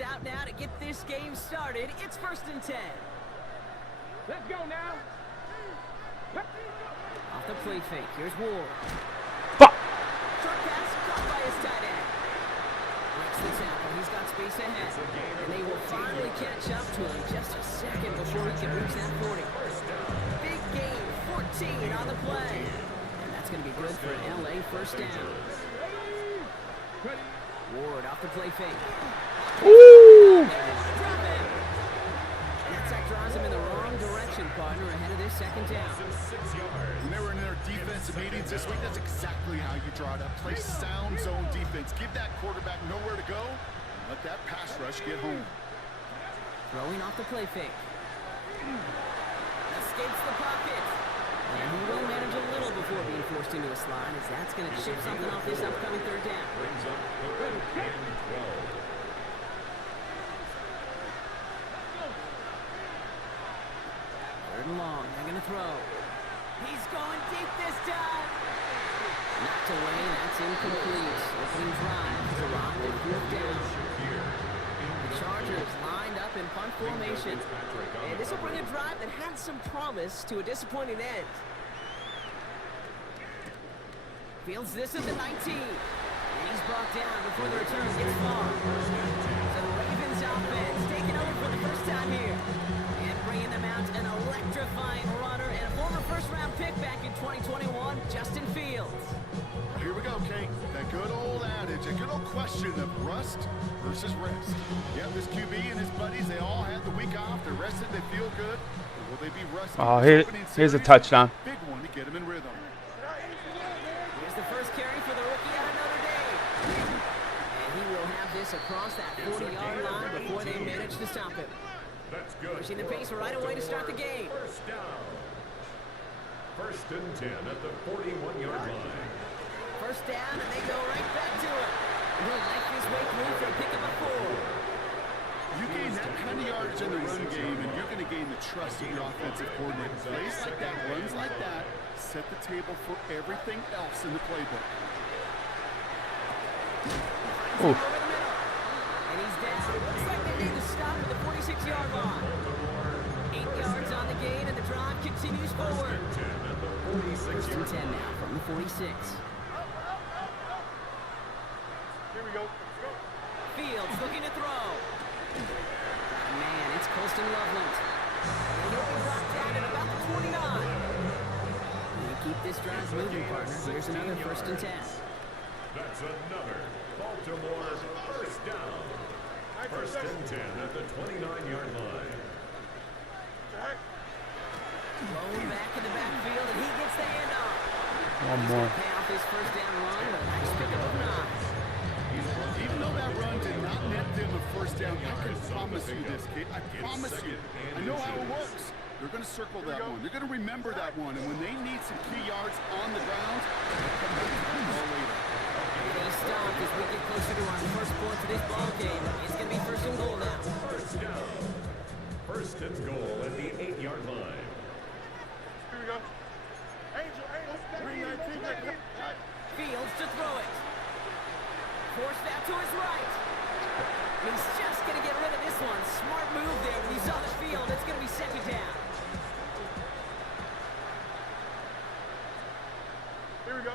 timeouts out now to get this game started. It's 1st and 10. Let's go now. Off the play fake. Here's Ward. Fuck. Short pass caught by his tight end. Breaks the tackle. He's got space ahead. And they will finally catch up to him just a second before he can reach that 40. Big gain, 14 on the play. And that's going to be good for an LA first down. Ward off the play fake. Ooh. Drop him. And that sack draws him in the wrong direction, partner, ahead of this second down. When they were in their defensive meetings this week, that's exactly how you draw it up. Play sound zone defense. Give that quarterback nowhere to go. Let that pass rush get home. Throwing off the play fake. Escapes the pocket. And he will manage a little before being forced into a slide, as that's going to chip something off this upcoming third down. Brings up third and 12. Third and long. They're going to throw. He's going deep this time. Knocked away. That's incomplete. Opening drive has arrived at 4th down. The Chargers lined up in punt formation. And this will bring a drive that had some promise to a disappointing end. Fields this at the 19. And he's brought down before the return gets far. So the Ravens offense taking over for the first time here. And bringing them out an electrifying runner and a former first-round pick back in 2021, Justin Fields. Here we go, Kate. That good old adage, a good old question of rust versus rest. Yeah, this QB and his buddies, they all had the week off. They're rested, they feel good. Will they be rusty? Oh, here's a touchdown. Big one to get him in rhythm. Here's the first carry for the rookie out of Notre Dame. And he will have this across that 40-yard line before they manage to stop him. That's good. Pushing the pace right away to start the game. First down. 1st and 10 at the 41-yard line. First down, and they go right back to it. And he'll make his way through for a pickup of 4. You gain that kind of yardage in the run game, and you're going to gain the trust of your offensive coordinator. Plays like that, runs like that, set the table for everything else in the playbook. Ooh. Over the middle. And he's down. Looks like they need to stop at the 46-yard line. 8 yards on the gain, and the drive continues forward. First and 10 now from the 46. Here we go. Fields looking to throw. Man, it's Colston Loveland. And he'll be brought down at about the 29. They keep this drive moving, partner. Here's another 1st and 10. That's another Baltimore first down. 1st and 10 at the 29-yard line. Blown back in the backfield, and he gets the handoff. One more. Pay off his first down run, but a nice pickup of 9. Even though that run did not net them a first down, I can promise you this, kid. I promise you. I know how it works. They're going to circle that one. They're going to remember that one. And when they need some key yards on the ground, they'll come back to the ball later. He stopped as we get closer to our first point of this ball game. It's going to be 1st and goal now. First down. 1st and goal at the 8-yard line. Here we go. Angel. 319. Fields to throw it. Forced out to his right. He's just going to get rid of this one. Smart move there when he saw the field. It's going to be 2nd down. Here we go.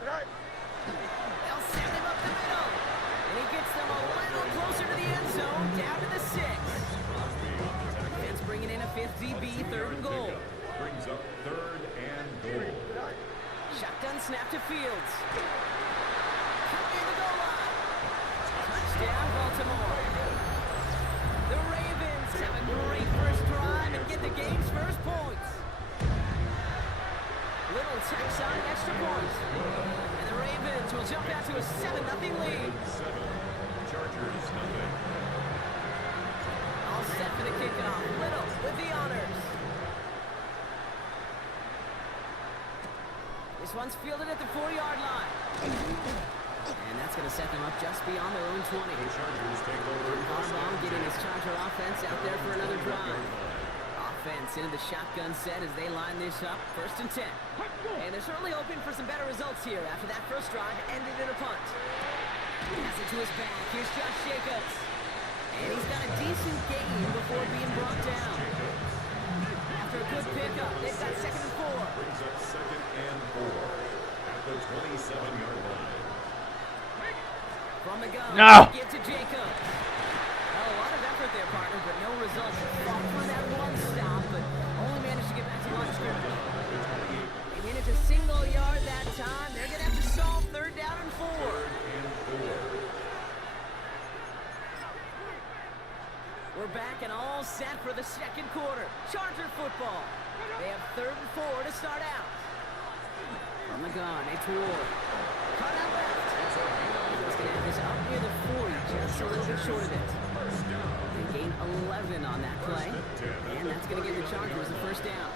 Right. They'll send him up the middle. And he gets them a little closer to the end zone, down to the 6. Defense bringing in a 5th DB, 3rd and goal. Brings up 3rd and goal. Shotgun snap to Fields. Near the goal line. Touchdown, Baltimore. The Ravens have a great first drive and get the game's first points. Little tax on extra points. And the Ravens will jump out to a 7-0 lead. 7. Chargers nothing. All set for the kickoff. Little with the honors. This one's fielded at the 4-yard line. And that's going to set them up just beyond their own 20. Chargers take over. Harbaugh getting his Charger offense out there for another drive. Offense into the shotgun set as they line this up. 1st and 10. And they're certainly hoping for some better results here after that first drive ended in a punt. Pass it to his back. Here's Josh Jacobs. And he's got a decent gain before being brought down. After a good pickup, they've got 2nd and 4. Brings up 2nd and 4 at the 27-yard line. From the gun, No. give to Jacob. A lot of effort there, partner, but no results. Fought for that one stop, but only managed to get back to line of scrimmage. They made it to single yard that time. They're going to have to solve 3rd down and 4. We're back and all set for the 2nd quarter. Charger football. They have 3rd and 4 to start out. From the gun, it's Ward. Cut out left. He's going to have this up near the 40, just a little bit short of it. They gain 11 on that play, and that's going to give the Chargers the 1st down.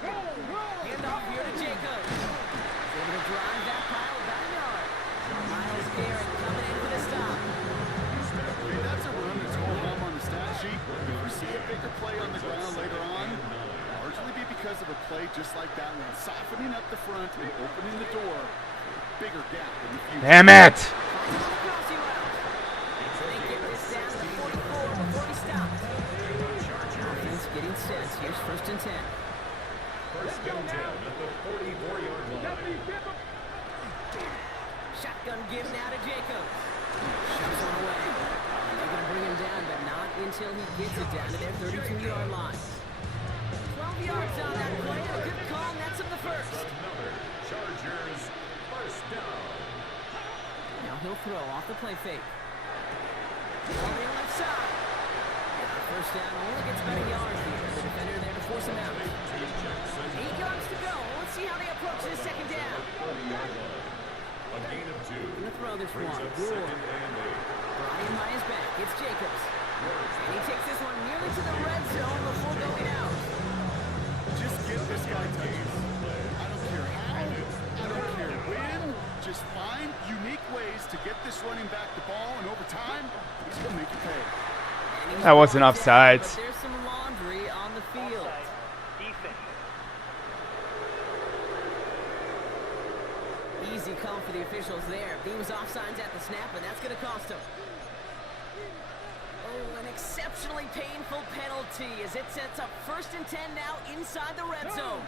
Hand off here to Jacob. He's able to drive that pile about a yard. Myles Garrett coming in for the stop. Hey, that's a run that's going home on the stat sheet. If we see a bigger play on the ground later on, largely be because of a play just like that one, softening up the front and opening the door. Bigger gap in the future. Damn it! They get this down to the 44 before he stops. Offense getting set. Here's 1st and 10. 1st and 10 at the 44-yard line. Shotgun give now to Jacobs. Shoves one away. They're going to bring him down, but not until he gets it down to their 32-yard line. 12 yards on that play. A good call. Nets him the 1st. Another Chargers 1st down. Now he'll throw off the play fake. On the left side. And the 1st down only gets about a yard here. The defender there to force him out. 8 yards to go. Let's see how they approach this 2nd down. 40-yard line. A gain of 2. Gonna throw this Brings one. up Ward. 2nd and 8. Brian by his back. It's Jacobs. And he takes this one nearly to the red zone before going out. Just give this guy touches. I don't care how, I don't care when. Just find unique ways to get this running back the ball, and over time, he's going to make you pay. That wasn't offsides. But there's some laundry on the field. Easy call for the officials there. He was offsides at the snap, and that's going to cost him. Oh, an exceptionally painful penalty as it sets up 1st and 10 now inside the red zone.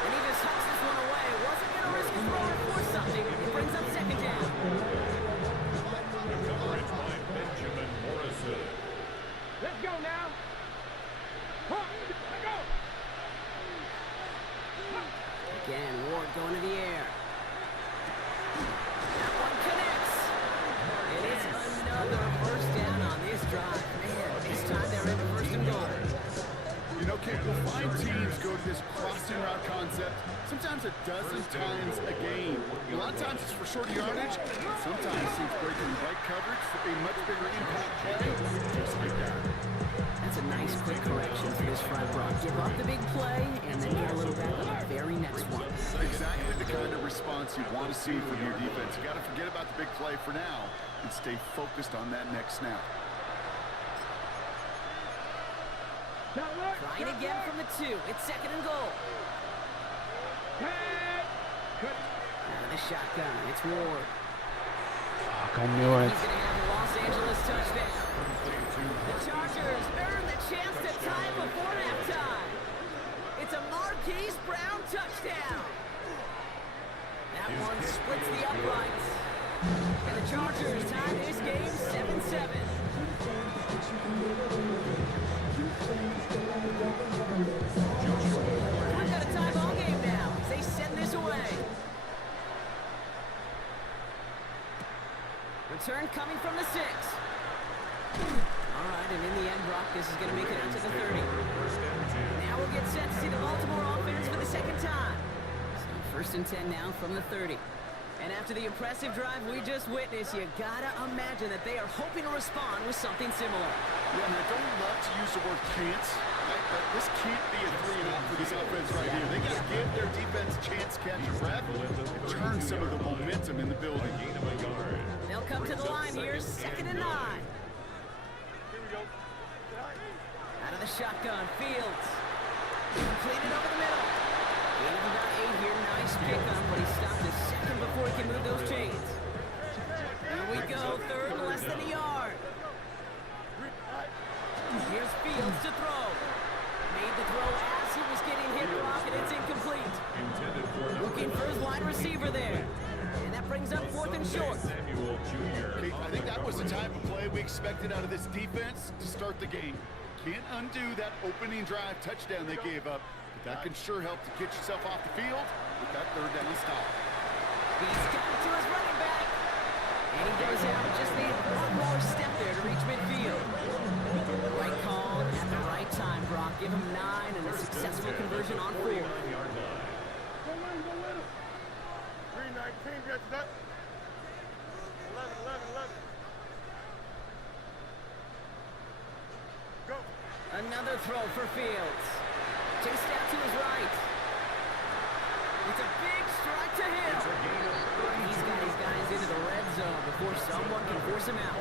And he just hucks this one away. Wasn't going to risk his throw or force something. It brings up 2nd down. Coverage by Benjamin Morrison. Let's go now. Let's go. Again, Ward going to the air. That one connects. And it's another 1st down on this drive. Man, this time they're in the 1st and goal. You know, Kate, you'll find teams go to this crossing route concept sometimes a dozen times a game. A lot of times it's for shorter yardage, but sometimes teams breaking the right coverage for a much bigger impact play, just like that. That's a nice quick correction for this front row. Give up the big play and then get a little back on the very next one. Exactly the kind of response you want to see from your defense. You got to forget about the big play for now and stay focused on that next snap. Trying again from the 2. It's 2nd and goal. Out of the shotgun. It's Ward. Fuck, I knew it. He's going to have the Los Angeles touchdown. The Chargers earn the chance to tie before halftime. It's a Marquise Brown touchdown. That one splits the uprights. And the Chargers tie this game 7-7. We've got a tie ball game now as they send this away. Return coming from the 6. All right, and in the end, Brock, this is going to make it out to the 30. Now we'll get set to see the Baltimore offense for the 2nd time. So 1st and 10 now from the 30. And after the impressive drive we just witnessed, you gotta imagine that they are hoping to respond with something similar. Yeah, and I don't love to use the word can't, but this can't be a 3-and-out for this offense right here. They got to give their defense a chance to catch a breath and turn some of the momentum in the building. They'll come to the line here, 2nd and 9. Here we go. Out of the shotgun, Fields. Completed over the middle. Gain of about 8 here. Nice pickup, but he stopped a second before he can move those chains. Here we go. Third and less than a yard. Here's Fields to throw. Made the throw as he was getting hit, Brock, and it's incomplete. Looking for his wide receiver there. And that brings up 4th and short. I think that was the type of play we expected out of this defense to start the game. Can't undo that opening drive touchdown they gave up, but that can sure help to get yourself off the field with that 3rd down stop. He's got it to his running back. And he goes out. Just need one more step there to reach midfield. The right call at the right time, Brock. Give him 9 and a successful conversion on 4. 319, gets that. 11. Go. Another throw for Fields. Chased out to his right. It's a big strike to him. He's got his guys into the red zone before someone can force him out.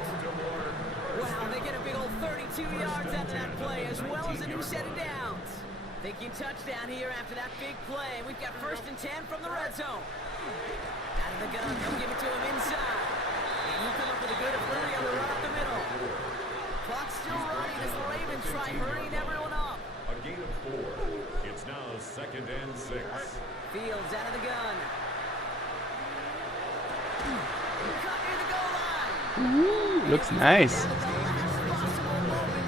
Wow, they get a big old 32 yards out of that play, as well as a new set of downs. Thinking touchdown here after that big play. We've got 1st and 10 from the red zone. Out of the gun, they'll give it to him inside. And he'll come up with a good ability on the run up the middle. Clock's still running as the Ravens try hurrying everyone up. A gain of 4. It's now 2nd and 6. Fields out of the gun. Cut near the goal line. Ooh, looks nice.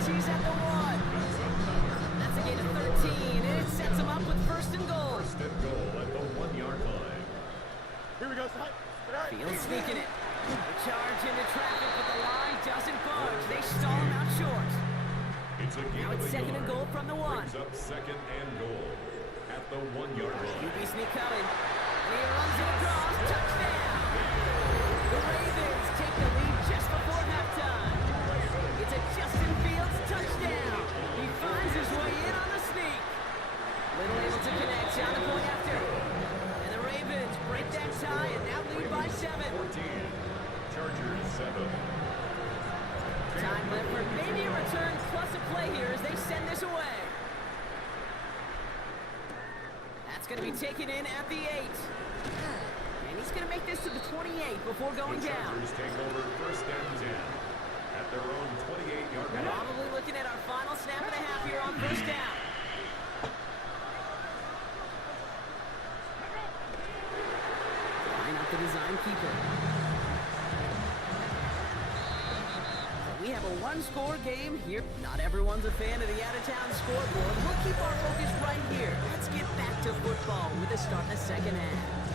He's at the 1. That's a gain of 13, and it sets him up with 1st and goal. 1st and goal at the 1-yard line. Here we go, son. Fields sneaking it. The charge into traffic, but the line doesn't budge. They stall him out short. It's a gain Now it's of a 2nd and yard. goal from the 1. Brings up 2nd and goal at the 1-yard line. QB sneak coming. And he runs it across. Touchdown! The Ravens take the lead just before halftime. It's a Justin Fields touchdown. He finds his way in on the sneak. Little able to connect on the point after. And the Ravens break that tie and now lead by 7. 14. Chargers 7. Time left for maybe a return plus a play here as they send this away. That's going to be taken in at the 8. And he's going to make this to the 28 before going The down. Chargers take over 1st and 10 at their own 28-yard line. Probably looking at our final snap and a half here on 1st down. Line up the design keeper. We have a 1-score game here. Not everyone's a fan of the out-of-town scoreboard. We'll keep our focus right here. Let's get back to football with a start in the 2nd half.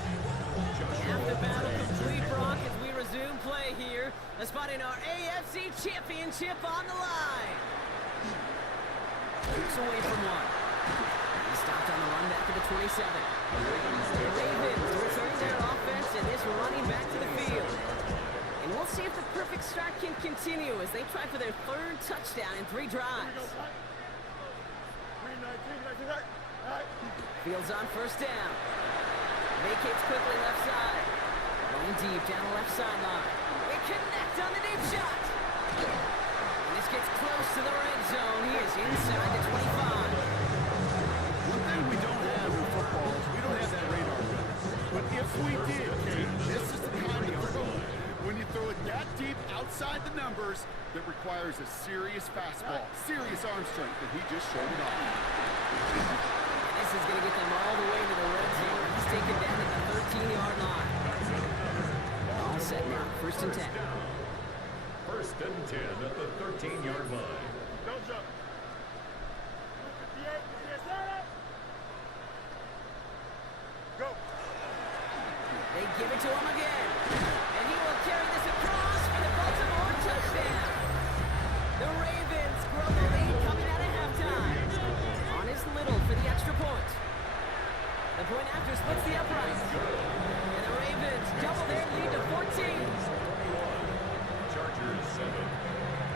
Half the battle complete, Brock, as we resume play here. A spot in our AFC Championship on the line. Looks away from 1. He stopped on the run back to the 27. The Ravens return their offense and this running back to the field. And we'll see if the perfect start can continue as they try for their 3rd touchdown in 3 drives. 319, Fields on 1st down. Vacates quickly left side. Going deep down the left sideline. They connect on the deep shot. And this gets close to the red zone. He is inside the 25. One thing we don't have in football is we don't have that radar gun. But if we did, Kate, this is the kind of throw. When you throw it that deep outside the numbers, that requires a serious fastball, serious arm strength, and he just showed it off. This is going to get them all the way to the red zone. He's taken down at the 13-yard line. All set now, 1st and 10. 1st and 10 at the 13-yard line. Don't jump. 58, go. They give it to him again. And he will carry this across for the Baltimore touchdown. The Ravens grow the lead coming out of halftime. On is Little for the extra point. The point after splits the uprights. And the Ravens double their lead to 14. Chargers 7.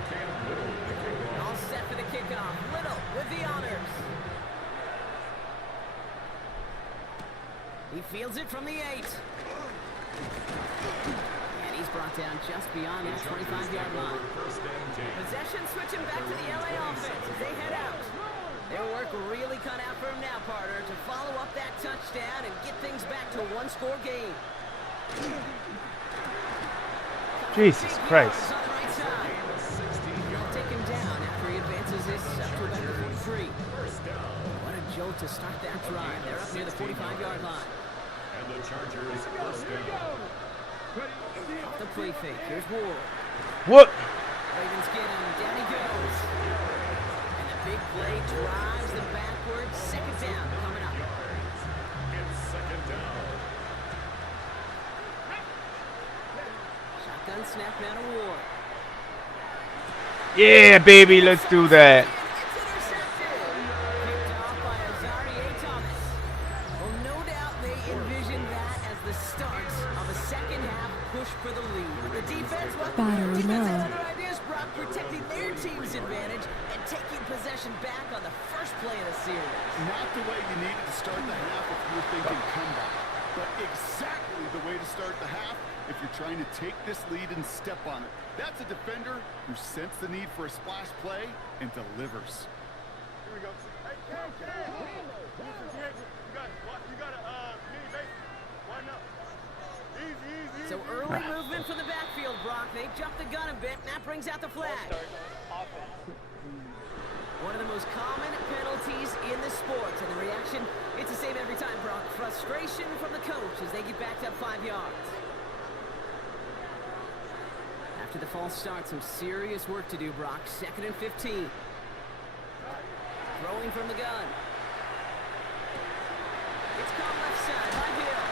Cam Little the kickoff. All set for the kickoff. Little with the honors. He fields it from the 8. And he's brought down just beyond that 25-yard line. 1st and 10. Possession switching back to the LA offense as they head out. Their work really cut out for him now, partner, to follow up that touchdown and get things back to a one-score game. Jesus Christ. On the right side. They'll take him down after he advances this up to about the 43. What a jolt to start that drive. They're up near the 45-yard line. And the Chargers first down. Off the play fake. Here's Ward. What? Ravens get him. Down he goes. And the big play drives them backwards. Second down coming up. It's second down. Shotgun snap now to Ward. Yeah, baby, let's do that. It's intercepted. Picked off by Azarie Thomas. Well, no doubt they envisioned that as the start of a second-half push for the lead. The defense, well, Battery defense had low. other ideas, Brock, protecting their team's advantage and taking possession back on the first play of the series. Not the way you needed to start the half if you were thinking comeback, but exactly the way to start the half if you're trying to take this lead and step on it. That's a defender who sensed the need for a splash play and delivers. Here we go. Hey, Cam. You got a mini base. Why not? Easy. So early movement from the backfield, Brock. They jumped the gun a bit, and that brings out the flag. One of the most common penalties in the sport, and the reaction, it's the same every time, Brock. Frustration from the coach as they get backed up 5 yards. After the false start, some serious work to do, Brock. 2nd and 15. Throwing from the gun. It's caught left side by Hill.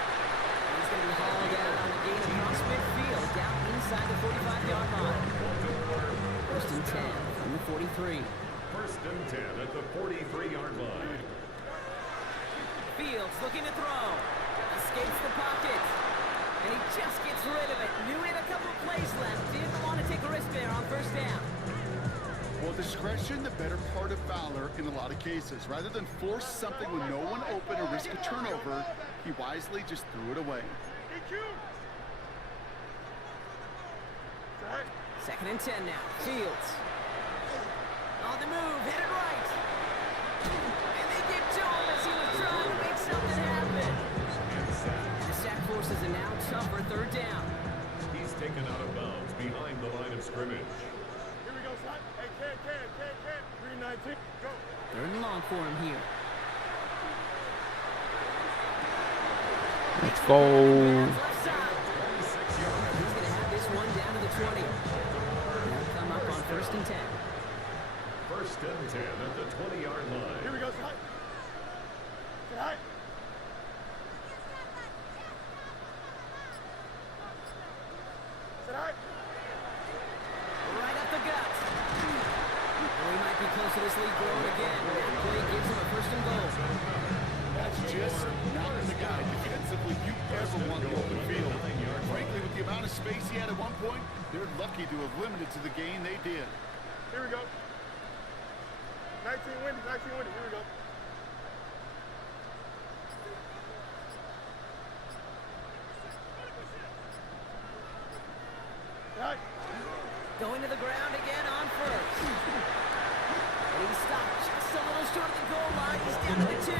He's going to be hauled out on the gain across midfield, down inside the 45-yard line. 1st and 10 from the 43. First and 10 at the 43-yard line. Fields looking to throw. Escapes the pocket. And he just gets rid of it. Knew he had a couple of plays left. Didn't want to take a risk there on 1st down. Well, discretion, the better part of valor in a lot of cases. Rather than force something with no one open or risk a turnover, he wisely just threw it away. EQ. 2nd and 10 now. Fields. On the move, headed right. And they get to him as he was trying to make something happen. The sack forces a now tougher 3rd down. He's taken out of bounds behind the line of scrimmage. Here we go, son. Hey, Cam. 319. Go. 3rd and long for him here. Let's go. Left side. 26 yards. He's going to have this one down to the 20. They'll come up on 1st and 10. First and 10 at the 20-yard line. Here we go, son. Say hi. Say hi. Right up the gut. Well, he might be close to this lead growing again. That play gives him a 1st and goal. That's just not the guy defensively you ever want the open field. Frankly, with the amount of space he had at one point, they're lucky to have limited to the gain they did. Here we go. 19 winning. Here we go. Right. Going to the ground again on 1st. And he stopped just a little short of the goal line. He's down to the 2.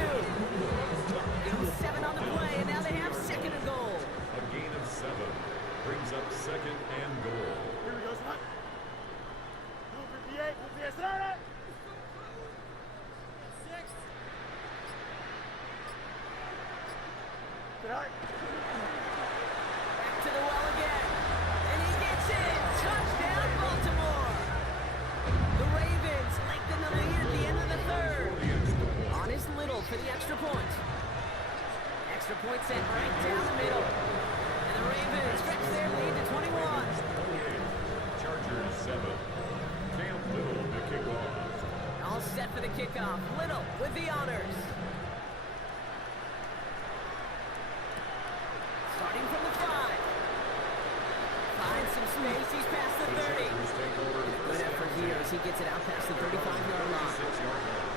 Give him 7 on the play, and now they have 2nd and goal. A gain of 7 brings up 2nd and goal. Here we go, son. 258. Right. Right. Back to the well again. And he gets it. Touchdown, Baltimore. The Ravens lengthen the lead at the end of the 3rd. On is Little for the extra point. Extra point sent right down the middle. And the Ravens stretch their lead to 21. Chargers 7. Cam Little to kick off. All set for the kickoff. Little with the honors. Starting from the 5. Finds some space. He's past the 30. Good effort here as he gets it out past the 35-yard line. 6-yard line.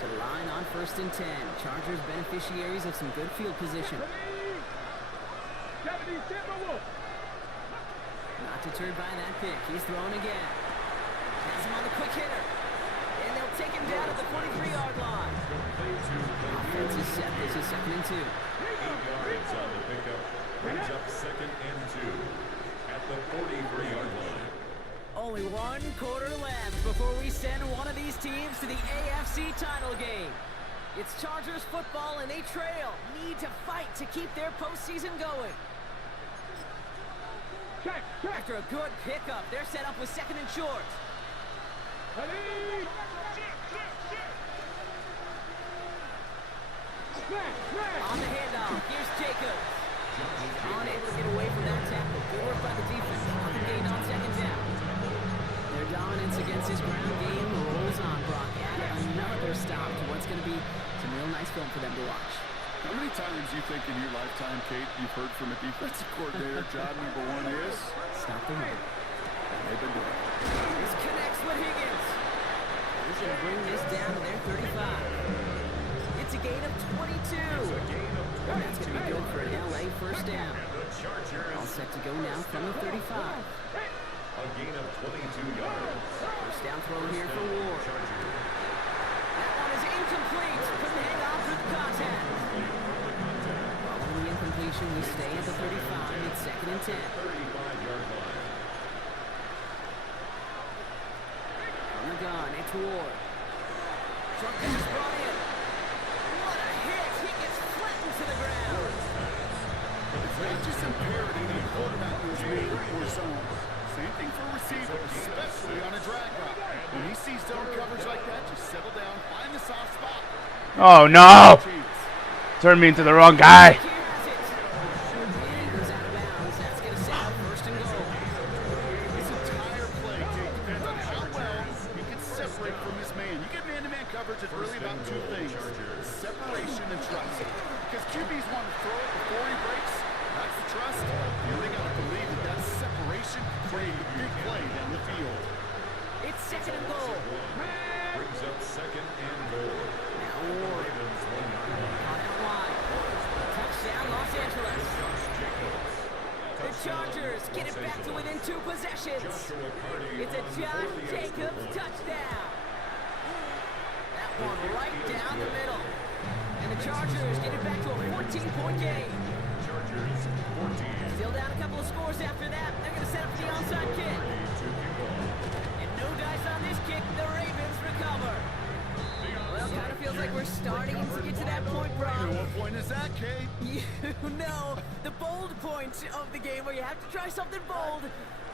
To the line on 1st and 10. Chargers beneficiaries of some good field position. Not deterred by that pick. He's throwing again. Has him on the quick hitter. And they'll They'll take him down at the 43-yard line. Offense is set. This is 2nd and 2. 8 yards on the pickup. Brings up 2nd and 2 at the 43-yard line. Only 1 quarter left before we send one of these teams to the AFC title game. It's Chargers football, and they trail. Need to fight to keep their postseason going. After a good pickup, they're set up with 2nd and short. On the handoff, here's Jacobs. He's unable to get away from that tackle. Good work by the defense. Nothing gained on 2nd down. Their dominance against his ground game rolls on. Brock added another stop to what's going to be some real nice film for them to watch. How many times do you think in your lifetime, Kate, you've heard from a defensive coordinator, job number 1 is? Stop the run. And they've been doing it. This connects with Higgins. He's going to bring this down to their 35. It's a gain of 22. And that's going to be good for an LA first down. All set to go now from the 35. A gain of 22 yards. First down throw here for Ward. That one is incomplete. Couldn't hang on through the contact. Following the incompletion, we stay at the 35. It's 2nd and 10. 35-yard line. On the gun, it's Ward. Truck pass brought in. What a hit! He gets flattened to the ground. It's not just imperative that a quarterback moves man or zone. Same thing for a receiver, especially on a drag route. When he sees zone coverage like that, just settle down, find the soft spot. Oh no! Turned me into the wrong guy. He has it. And goes out of bounds. That's going to set up 1st and goal. His entire play, Jake, depends on how well he can separate from his man. You get man-to-man coverage, it's really about 2 things. Separation and trust. Because QBs want to throw it before he breaks. That's the trust. You really got to believe that that separation can create a big play down the field. It's 2nd and goal. Brings up 2nd and goal. Now Ward. Ravens 1 yard line. On that line. Touchdown, Los Angeles. The Chargers get it back to within 2 possessions. It's a Josh Jacobs touchdown. That one right down the middle. And the Chargers get it back to a 14-point game. Chargers 14. Still down a couple of scores after that. They're going to set up for the onside kick. And no dice on this kick. The Ravens recover. Well, kind of feels like we're starting to get to that point, Brock. What point is that, Kate? You know, the bold point of the game where you have to try something bold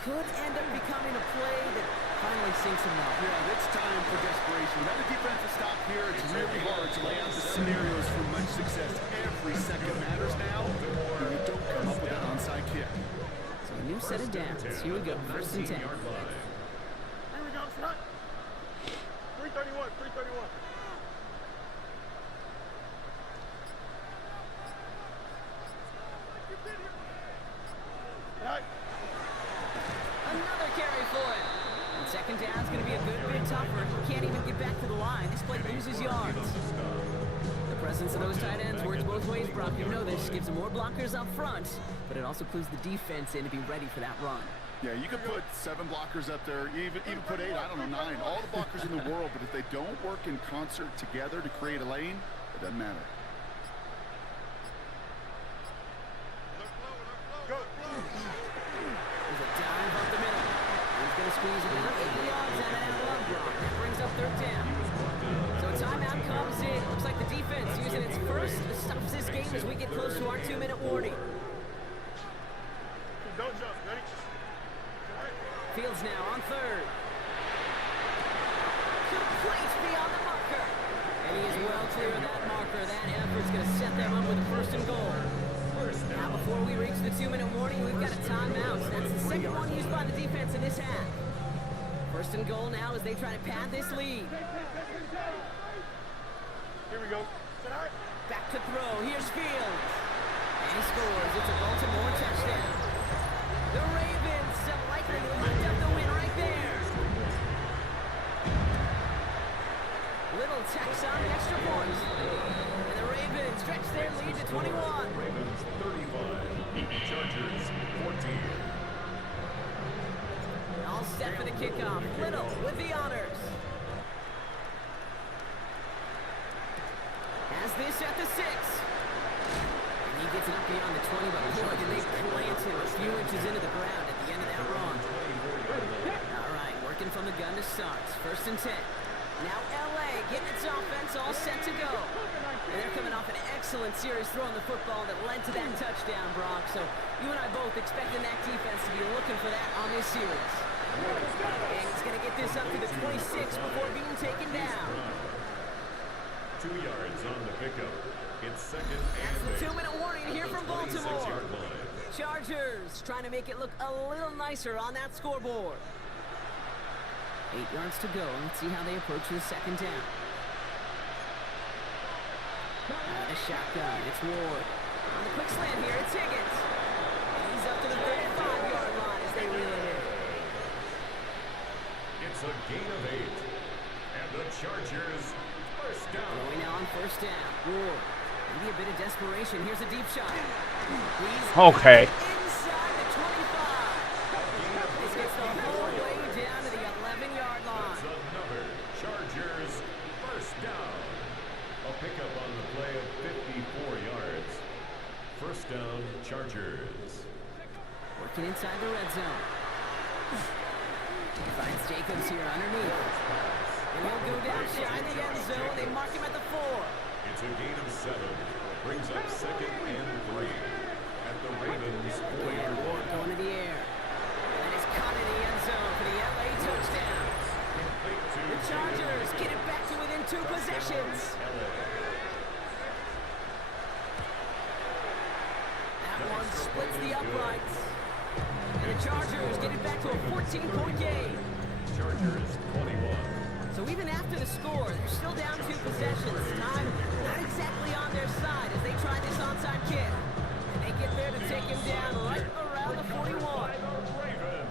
could end up becoming a play that finally sinks him up. Yeah, it's time for desperation. Without a defensive stop here, it's really hard to lay out the scenarios for much success. Every second matters now, and you don't come up with an onside kick. So a new set of downs. Here we go, 1st and 10. Here we go, front. 331, 331. Another carry for him. And 2nd down's going to be a good bit tougher. He can't even get back to the line. This play loses yards. The presence of those tight ends works both ways, Brock. You know this. Gives them more blockers up front, but it also clues the defense in to be ready for that run. Yeah, you could put 7 blockers up there, even put 8, I don't know, 9, all the blockers in the world, but if they don't work in concert together to create a lane, it doesn't matter. There's a dive up the middle. He's going to squeeze about 80 yards out of that run block. That brings up 3rd down. So a timeout comes in. Looks like the defense using its first stops this game as we get close to our 2-minute warning. Don't jump, ready? Fields now on 3rd. Complete beyond the marker. And he is well clear of that marker. That effort's going to set them up with a 1st and goal. Now before we reach the 2-minute warning, we've got a timeout. That's the 2nd one used by the defense in this half. 1st and goal now as they try to pad this lead. Here we go. Back to throw. Here's Fields. And he scores. It's a Baltimore touchdown. The Ravens likely locked up the win right there. Little tacks on an extra point. And the Ravens stretch their lead to 21. Ravens 35. Chargers 14. All set for the kickoff. Little with the honors. has this at the 6. And he gets it up beyond the 20, but boy, did they plant him a few inches into the ground at the end of that run. All right, working from the gun to start. 1st and 10. Now LA getting its offense all set to go. And they're coming off an excellent series throwing the football that led to that touchdown, Brock. So you and I both expecting that defense to be looking for that on this series. And he's going to get this up to the 26 before being taken down. 2 yards on the pickup. It's 2nd That's and the 2-minute warning here from Baltimore. 26-yard line. Chargers trying to make it look a little nicer on that scoreboard. 8 yards to go. Let's see how they approach the 2nd down. Out of the shotgun. It's Ward. On the quick slant here, it's Higgins. And he's up to the 35-yard line as they reel it in. It's a gain of 8. And the Chargers first down. Going now on 1st down. Ward. Maybe a bit of desperation. Here's a deep shot. He's Okay. inside the 25. This gets the whole way down to the 11-yard line. That's another Chargers first down. A pickup on the play of 54 yards. First down, Chargers. Working inside the red zone. He finds Jacobs here underneath. And he'll go down shy of the end zone. They mark him at the 4. It's a gain of 7. Brings up 2nd and 3. At the Ravens' 4-yard And Ward line. going to the air. And it's caught in the end zone for the LA touchdown. The Chargers get it back to within 2 possessions. That one splits the uprights. And the Chargers get it back to a 14-point game. Chargers 21. So even after the score, they're still down 2 possessions. Time not exactly on their side as they try this onside kick. And they get there to take him down right around the 41.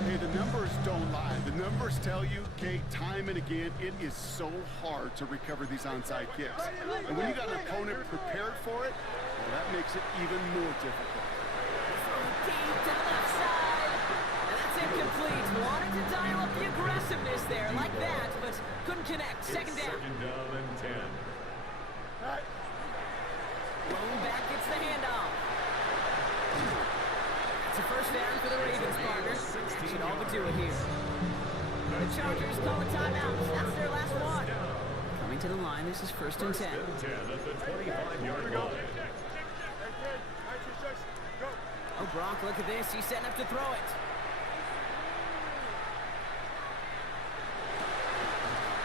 Hey, the numbers don't lie. The numbers tell you, Kate, time and again, it is so hard to recover these onside kicks. And when you got an opponent prepared for it, well, that makes it even more difficult. Deep to the left side. And that's incomplete. Wanted to dial up the aggressiveness there like that, but couldn't connect. It's 2nd down. 2nd down and 10. Rolling back gets the handoff. It's a 1st down for the Ravens, partner. That should all but do it here. The Chargers call a timeout. That's their last one. Coming to the line, this is 1st and 10. 1st and 10 at the 25-yard line. Oh, Brock, look at this. He's setting up to throw it.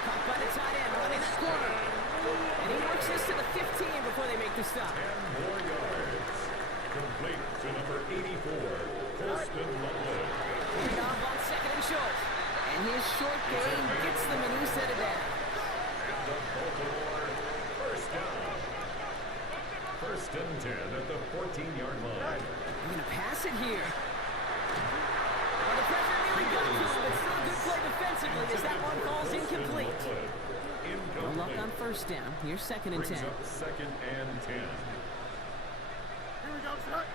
Caught by the tight end, running that corner. And he works this to the 15 before they make the stop. 10 more yards. Complete to number 84, Colston Loveland. Moving off on 2nd and short. And his short game gets them a new set of downs. And the Baltimore first down. 1st and 10 at the 14-yard line. They're going to pass it here. Well, the pressure nearly got to him, but still a good play defensively as that one falls incomplete. No luck on 1st down. Here's 2nd and 10. Brings up 2nd and 10. Here we go, Chuck.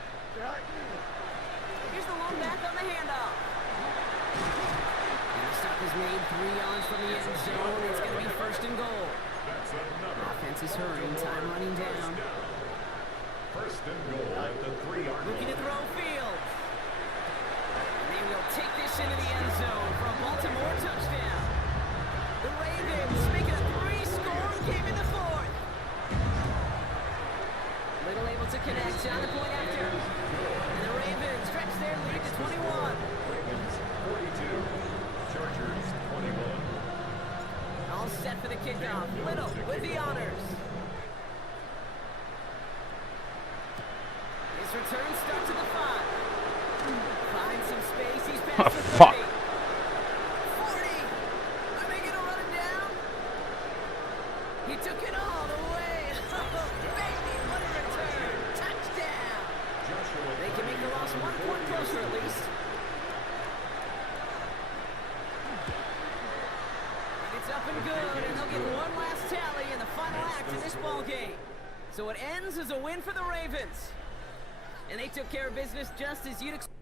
Here's the long back on the handoff. And the stop is made 3 yards from the end zone. It's going to be 1st and goal. That's another. Offense is hurrying. Time running down. 1st and goal at the 3-yard Looking to line. throw field. And they will take this into the end zone for a Baltimore touchdown. The Ravens making a 3-score game in the 4th. Little able to connect on the point after. And the Ravens stretch their lead to 21. Ravens 42, Chargers 21. All set for the kickoff. Little with the honors. His return starts at the 5. Finds some space. He's past the 30. Fuck. 40. Are they going to run it down? He took it all the way. Oh, baby, what a return. Touchdown. They can make the loss 1 point closer at least. And it's up and good, and they'll get one last tally in the final act of this ball game. So it ends as a win for the Ravens. And they took care of business just as you'd expect.